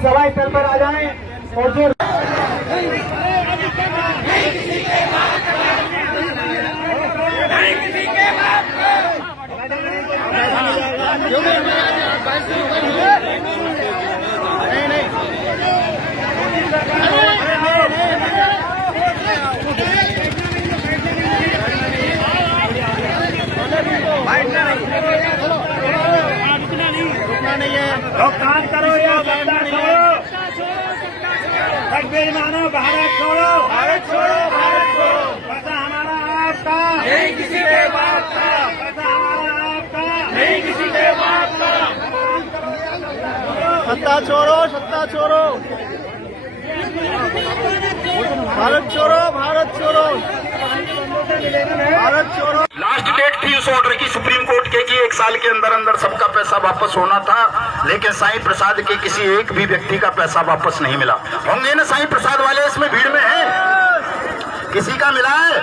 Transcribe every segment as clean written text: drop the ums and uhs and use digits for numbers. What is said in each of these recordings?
सभा स्थल पर आ जाएं और जो काम करो या बंदा छोड़ो, बेईमानो भारत छोड़ो, भारत छोड़ो, भारत छोड़ो। पैसा हमारा आपका नहीं किसी के बाप का, पैसा हमारा आपका नहीं किसी के बाप का। सत्ता छोड़ो, सत्ता छोड़ो, भारत छोड़ो, भारत छोड़ो, भारत छोड़ो। लास्ट डेट थी उस ऑर्डर की सुप्रीम कोर्ट के कि 1 साल के अंदर अंदर सबका पैसा वापस होना था, लेकिन साईं प्रसाद के किसी एक भी व्यक्ति का पैसा वापस नहीं मिला। होंगे ना साईं प्रसाद वाले इसमें भीड़ में हैं? किसी का मिला है?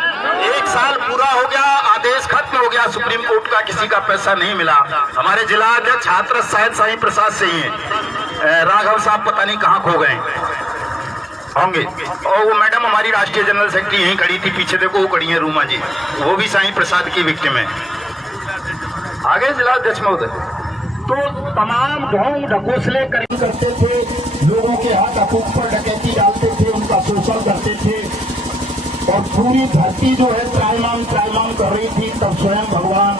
1 साल पूरा हो गया, आदेश खत्म हो गया सुप्रीम कोर्ट का, किसी का पैसा नहीं मिला। हमारे जिला अध्यक्ष हाथरस शायद साईं प्रसाद से ही है, राघव साहब पता नहीं कहाँ खो गए होंगे। और वो मैडम हमारी राष्ट्रीय जनरल सेक्रेटरी यहीं खड़ी थी, पीछे देखो वो खड़ी है रूमा जी, वो भी साईं प्रसाद की विक्टिम है। आगे जिला अध्यक्ष महोदय। तो तमाम ढोंग ढकोसले करते थे, लोगों के हाथ अकूप पर डकैती डालते थे, उनका शोषण करते थे और पूरी धरती जो है त्रायमान कर रही थी। तब स्वयं भगवान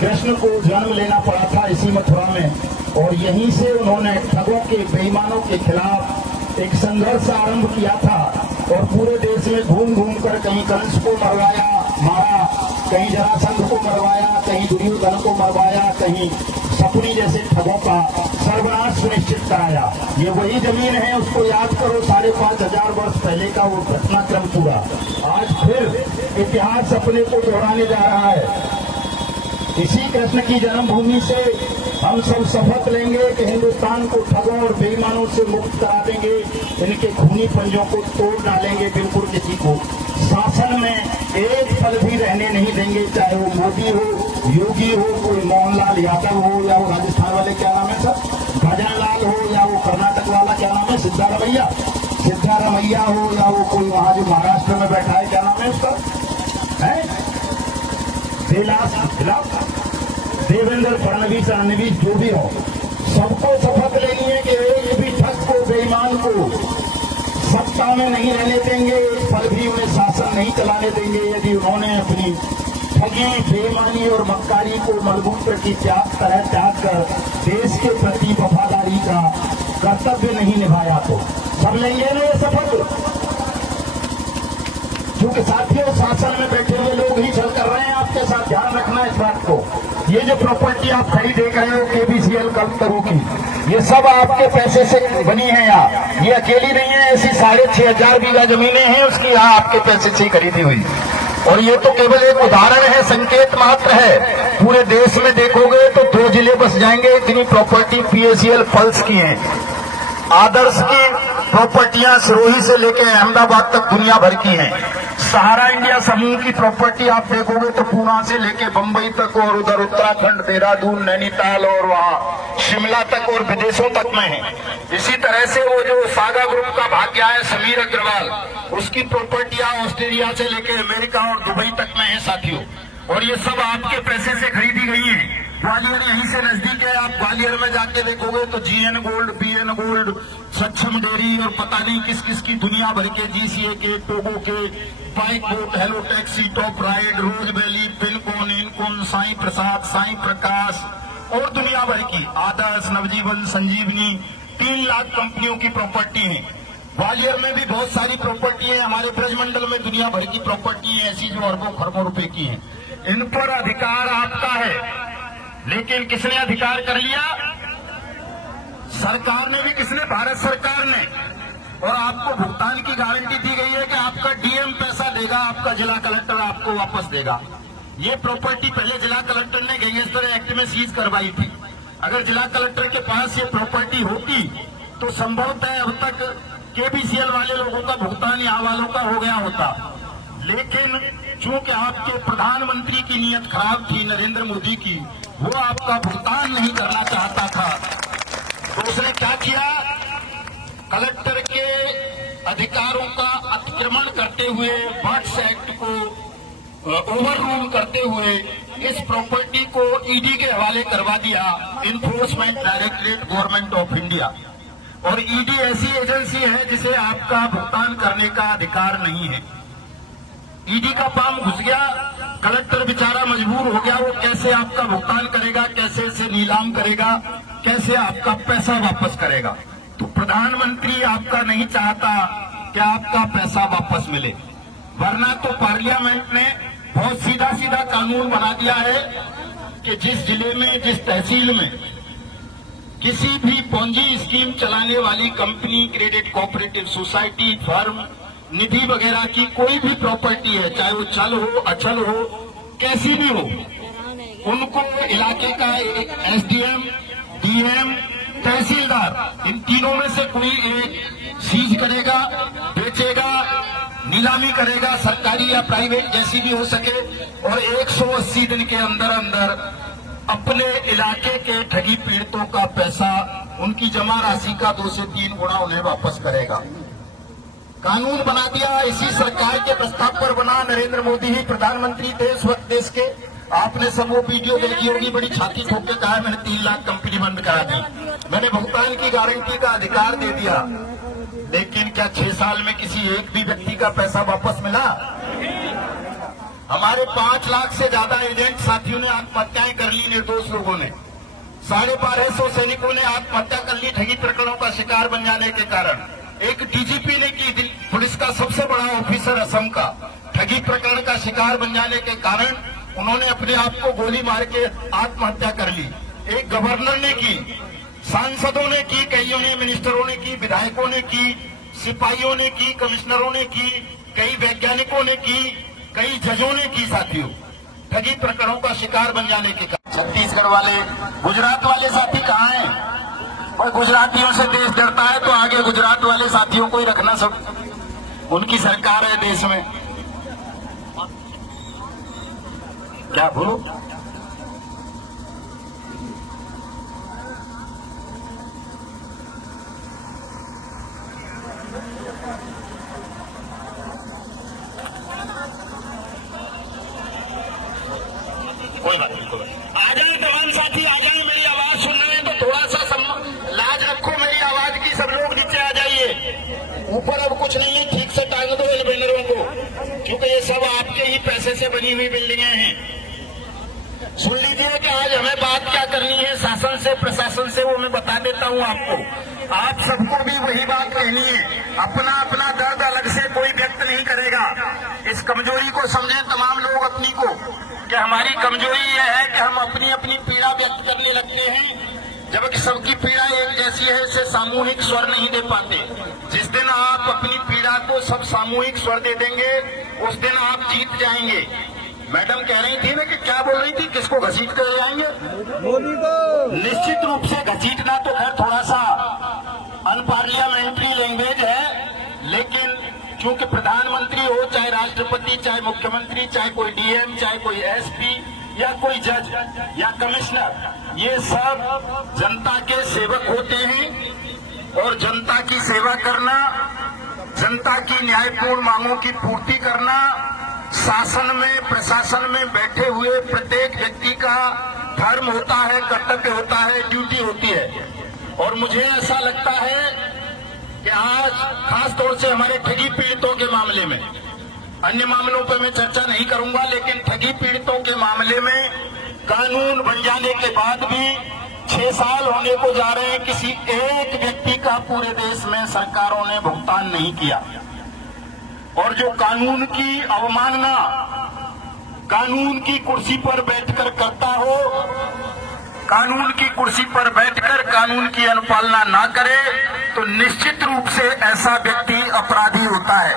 कृष्ण को जन्म लेना पड़ा था इसी मथुरा में, और यहीं से उन्होंने ठगों के बेईमानों के खिलाफ एक संघर्ष आरंभ किया था और पूरे देश में घूम घूम कर कहीं कंस को मरवाया मारा, कहीं जरासंध को मरवाया, कहीं दुर्योधन को मरवाया, कहीं सपुनी जैसे ठगों का सर्वनाश सुनिश्चित कराया। ये वही जमीन है, उसको याद करो, 5,500 वर्ष पहले का वो घटनाक्रम पूरा आज फिर इतिहास अपने को दोहराने जा रहा है। इसी कृष्ण की जन्मभूमि से हम सब शपथ लेंगे कि हिंदुस्तान को ठगों और बेईमानों से मुक्त करा देंगे, इनके खूनी पंजों को तोड़ डालेंगे, बिल्कुल किसी को शासन में एक पल भी रहने नहीं देंगे, चाहे वो मोदी हो, योगी हो, कोई मोहनलाल यादव हो, या वो राजस्थान वाले क्या नाम है सर, भजनलाल हो, या वो कर्नाटक वाला क्या नाम है सिद्धारमैया हो, या वो कोई वहां जो महाराष्ट्र में बैठा है क्या नाम है उसका, है देवेंद्र फडणवीस रणवीस, जो भी हो, सबको शपथ लेनी है कि एक भी ठग को बेईमान को सत्ता में नहीं रहने देंगे, एक पल भी उन्हें शासन नहीं चलाने देंगे यदि उन्होंने अपनी ठगी, बेईमानी और मक्कारी को मलबूत्र की त्याग कर देश के प्रति वफादारी का कर्तव्य नहीं निभाया। तो सब लेंगे ना ये शपथ? क्योंकि साथियों, शासन में बैठे हुए लोग ही छल कर रहे हैं आपके साथ, ध्यान रखना इस बात को। ये जो प्रॉपर्टी आप खड़ी देख रहे हो केबीसीएल कल्पतरू की, ये सब आपके पैसे से बनी है। यहाँ ये अकेली नहीं है, ऐसी 6,500 बीघा जमीनें हैं उसकी, यहाँ आपके पैसे से खरीदी हुई। और ये तो केवल एक उदाहरण है, संकेत मात्र है। पूरे देश में देखोगे तो 2 जिले बस जाएंगे, इतनी प्रॉपर्टी पीएसीएल पल्स की है। आदर्श की प्रॉपर्टियां सिरोही से लेकर अहमदाबाद तक दुनिया भर की हैं। सहारा इंडिया समूह की प्रॉपर्टी आप देखोगे तो पूना से लेके बंबई तक और उधर उत्तराखंड, देहरादून, नैनीताल और वहाँ शिमला तक और विदेशों तक में है। इसी तरह से वो जो सागा ग्रुप का भाग्य है समीर अग्रवाल, उसकी प्रॉपर्टियां ऑस्ट्रेलिया से लेके अमेरिका और दुबई तक में है साथियों, और ये सब आपके पैसे से खरीदी गई है। ग्वालियर यहीं से नजदीक है, आप ग्वालियर में जाके देखोगे तो जीएन गोल्ड, बीएन गोल्ड, सक्षम डेयरी और पता नहीं किस किस की दुनिया भर के, जीसीए के, टोगो के, Bike Bot, Hello Taxi, Top Ride, Rose Valley, पिनकोन, इनकोन, साईं प्रसाद, साईं प्रकाश और दुनिया भर की आदर्श, नवजीवन, संजीवनी, 3 लाख कंपनियों की प्रॉपर्टी है। ग्वालियर में भी बहुत सारी प्रॉपर्टी है, हमारे ब्रजमंडल में दुनिया भर की प्रॉपर्टी है ऐसी जो अरबों खरबों रुपए की है। इन पर अधिकार आपका है, लेकिन किसने अधिकार कर लिया? सरकार ने भी, किसने? भारत सरकार ने। और आपको भुगतान की गारंटी दी गई है कि आपका डीएम पैसा देगा, आपका जिला कलेक्टर आपको वापस देगा। ये प्रॉपर्टी पहले जिला कलेक्टर ने गैंगस्टर एक्ट में सीज करवाई थी। अगर जिला कलेक्टर के पास ये प्रॉपर्टी होती तो संभवतः अब तक केबीसीएल वाले लोगों का भुगतान यहाँ वालों का हो गया होता। लेकिन चूंकि आपके प्रधानमंत्री की नीयत खराब थी, नरेंद्र मोदी की, वो आपका भुगतान नहीं करना चाहता था, तो उसने क्या किया? अतिक्रमण करते हुए बर्ड्स एक्ट को ओवर रूल करते हुए इस प्रॉपर्टी को ईडी के हवाले करवा दिया, enforcement directorate government of India. और ईडी ऐसी एजेंसी है जिसे आपका भुगतान करने का अधिकार नहीं है। ईडी का पाम घुस गया, कलेक्टर बेचारा मजबूर हो गया, वो कैसे आपका भुगतान करेगा, कैसे इसे नीलाम करेगा, कैसे आपका पैसा वापस करेगा। तो प्रधानमंत्री आपका नहीं चाहता कि आपका पैसा वापस मिले, वरना तो पार्लियामेंट ने बहुत सीधा सीधा कानून बना दिया है कि जिस जिले में, जिस तहसील में किसी भी पोंजी स्कीम चलाने वाली company, credit cooperative society, firm, निधि वगैरह की कोई भी प्रॉपर्टी है, चाहे वो चल हो, अचल हो, कैसी भी हो, उनको इलाके का एसडीएम, डीएम, तहसीलदार, इन तीनों में से कोई एक सीज करेगा, बेचेगा, नीलामी करेगा, सरकारी या प्राइवेट जैसी भी हो सके, और 180 दिन के अंदर अंदर अपने इलाके के ठगी पीड़ितों का पैसा, उनकी जमा राशि का 2 से 3 गुना उन्हें वापस करेगा। कानून बना दिया, इसी सरकार के प्रस्ताव पर बना। नरेंद्र मोदी ही प्रधानमंत्री थे इस वक्त देश के। आपने सब वो वीडियो देखी होगी, बड़ी छाती ठोक के कहा मैंने 3 लाख कंपनी बंद करा दी, मैंने भुगतान की गारंटी का अधिकार दे दिया। लेकिन क्या 6 साल में किसी एक भी व्यक्ति का पैसा वापस मिला? हमारे 5 लाख से ज्यादा एजेंट साथियों ने आत्महत्याएं कर ली, निर्दोष लोगों ने। 1250 सैनिकों ने आत्महत्या कर ली ठगी प्रकरणों का शिकार बन जाने के कारण। एक डीजीपी ने की, पुलिस का सबसे बड़ा ऑफिसर असम का, ठगी प्रकरण का शिकार बन जाने के कारण उन्होंने अपने आप को गोली मार के आत्महत्या कर ली। एक गवर्नर ने की, सांसदों ने की, कईयों ने, मिनिस्टरों ने की, विधायकों ने की, सिपाहियों ने की, कमिश्नरों ने की, कई वैज्ञानिकों ने की, कई जजों ने की साथियों, ठगी प्रकरणों का शिकार बन जाने के कारण। छत्तीसगढ़ वाले, गुजरात वाले साथी कहाँ हैं? और गुजरातियों से देश डरता है तो आगे गुजरात वाले साथियों को ही रखना, सब उनकी सरकार है देश में। क्या बोलो? कोई बात नहीं, कोई बात नहीं। आ जाए तमाम साथी, आ जाए। मेरी आवाज सुन रहे हैं तो थोड़ा सा लाज रखो मेरी आवाज की। सब लोग नीचे आ जाइए, ऊपर अब कुछ नहीं है, ठीक से टांग दो इन बैनरों को, क्योंकि ये सब आपके ही पैसे से बनी हुई बिल्डिंगें हैं। सुन लीजिए कि आज हमें बात क्या करनी है शासन से, प्रशासन से, वो मैं बता देता हूँ आपको। आप सबको भी वही बात कहनी है। अपना अपना दर्द अलग से कोई व्यक्त नहीं करेगा। इस कमजोरी को समझें तमाम लोग अपनी को, कि हमारी कमजोरी यह है कि हम अपनी अपनी पीड़ा व्यक्त करने लगते हैं, जबकि सबकी पीड़ा एक जैसी है, इसे सामूहिक स्वर नहीं दे पाते। जिस दिन आप अपनी पीड़ा को सब सामूहिक स्वर दे देंगे, उस दिन आप जीत जाएंगे। मैडम कह रही थी ना कि क्या बोल रही थी, किसको घसीट कर ले आएंगे? मोदी को। निश्चित रूप से घसीटना तो खैर थोड़ा सा अनपार्लियामेंट्री लैंग्वेज है, लेकिन क्योंकि प्रधानमंत्री हो, चाहे राष्ट्रपति, चाहे मुख्यमंत्री, चाहे कोई डीएम, चाहे कोई एसपी या कोई जज या कमिश्नर, ये सब जनता के सेवक होते हैं। और जनता की सेवा करना, जनता की न्यायपूर्ण मांगों की पूर्ति करना शासन में, प्रशासन में बैठे हुए प्रत्येक व्यक्ति का धर्म होता है, कर्तव्य होता है, ड्यूटी होती है। और मुझे ऐसा लगता है कि आज खास तौर से हमारे ठगी पीड़ितों के मामले में, अन्य मामलों पर मैं चर्चा नहीं करूंगा, लेकिन ठगी पीड़ितों के मामले में कानून बन जाने के बाद भी 6 साल होने को जा रहे हैं, किसी एक व्यक्ति का पूरे देश में सरकारों ने भुगतान नहीं किया। और जो कानून की अवमानना कानून की कुर्सी पर बैठकर करता हो, कानून की कुर्सी पर बैठकर कानून की अनुपालना ना करे, तो निश्चित रूप से ऐसा व्यक्ति अपराधी होता है।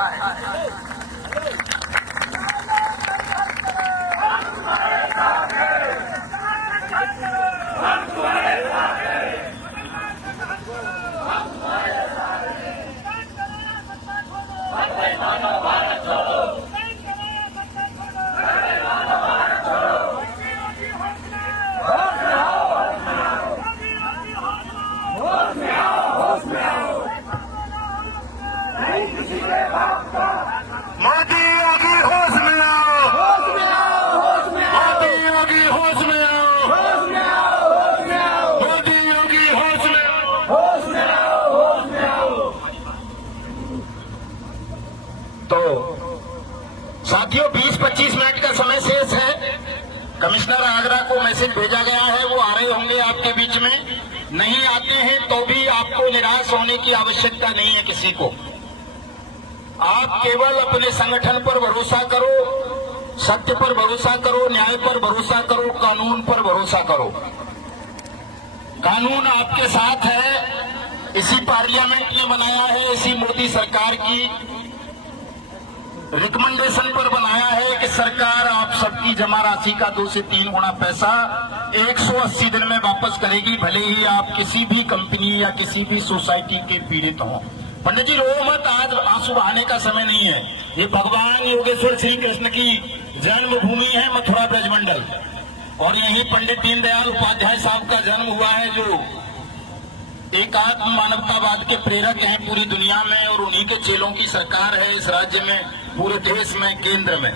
किसी के बाप का मैसेज भेजा गया है वो आ रहे होंगे आपके बीच में। नहीं आते हैं तो भी आपको निराश होने की आवश्यकता नहीं है किसी को। आप केवल अपने संगठन पर भरोसा करो, सत्य पर भरोसा करो, न्याय पर भरोसा करो, कानून पर भरोसा करो। कानून आपके साथ है, इसी पार्लियामेंट ने बनाया है, इसी मोदी सरकार की रिकमेंडेशन पर बनाया है कि सरकार आप सबकी जमा राशि का 2 से 3 गुना पैसा 180 दिन में वापस करेगी, भले ही आप किसी भी कंपनी या किसी भी सोसाइटी के पीड़ित हों। पंडित जी रो मत, आज आंसू बहाने का समय नहीं है। ये भगवान योगेश्वर श्री कृष्ण की जन्मभूमि है मथुरा ब्रजमंडल, और यही पंडित दीनदयाल उपाध्याय साहब का जन्म हुआ है, जो एकात्म मानवतावाद के प्रेरक हैं पूरी दुनिया में, और उन्हीं के चेलों की सरकार है इस राज्य में, पूरे देश में, केंद्र में।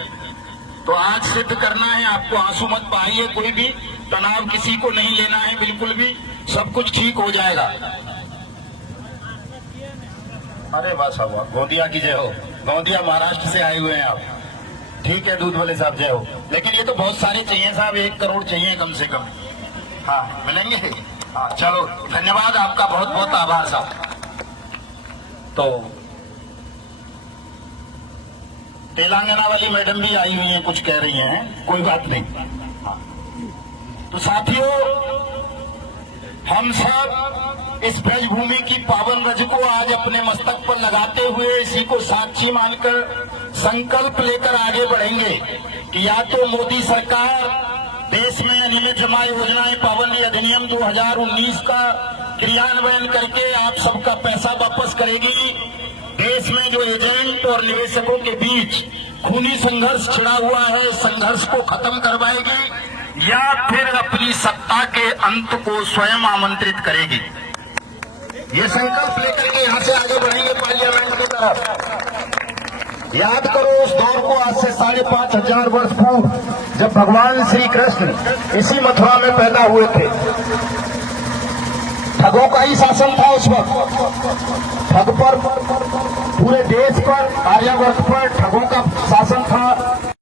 तो आज सिद्ध करना है आपको। आंसू मत बहाइए, कोई भी तनाव किसी को नहीं लेना है, बिल्कुल भी, सब कुछ ठीक हो जाएगा। अरे वाह साहब, गोंदिया की जय हो। गोंदिया महाराष्ट्र से आए हुए हैं आप, ठीक है दूध वाले साहब, जय हो। लेकिन ये तो बहुत सारे चाहिए साहब, 1 करोड़ चाहिए कम से कम। हाँ मिलेंगे, हाँ चलो, धन्यवाद आपका, बहुत बहुत आभार साहब। तो तेलंगाना वाली मैडम भी आई हुई हैं, कुछ कह रही हैं, कोई बात नहीं। हाँ। तो साथियों, हम सब इस ब्रजभूमि की पावन रज को आज अपने मस्तक पर लगाते हुए इसी को साक्षी मानकर संकल्प लेकर आगे बढ़ेंगे कि या तो मोदी सरकार देश में अनियमित जमा योजनाएं पाबंदी अधिनियम 2019 का क्रियान्वयन करके आप सबका पैसा वापस करेगी, देश में जो एजेंट और निवेशकों के बीच खूनी संघर्ष छिड़ा हुआ है, संघर्ष को खत्म करवाएगी, या फिर अपनी सत्ता के अंत को स्वयं आमंत्रित करेगी। ये संकल्प लेकर के यहाँ से आगे बढ़ेंगे पार्लियामेंट की तरफ। याद करो उस दौर को, आज से 5,500 वर्ष पूर्व, जब भगवान श्री कृष्ण इसी मथुरा में पैदा हुए थे। ठगों का ही शासन था उस वक्त, ठग पर, पूरे देश पर, आर्यावर्त पर ठगों का शासन था।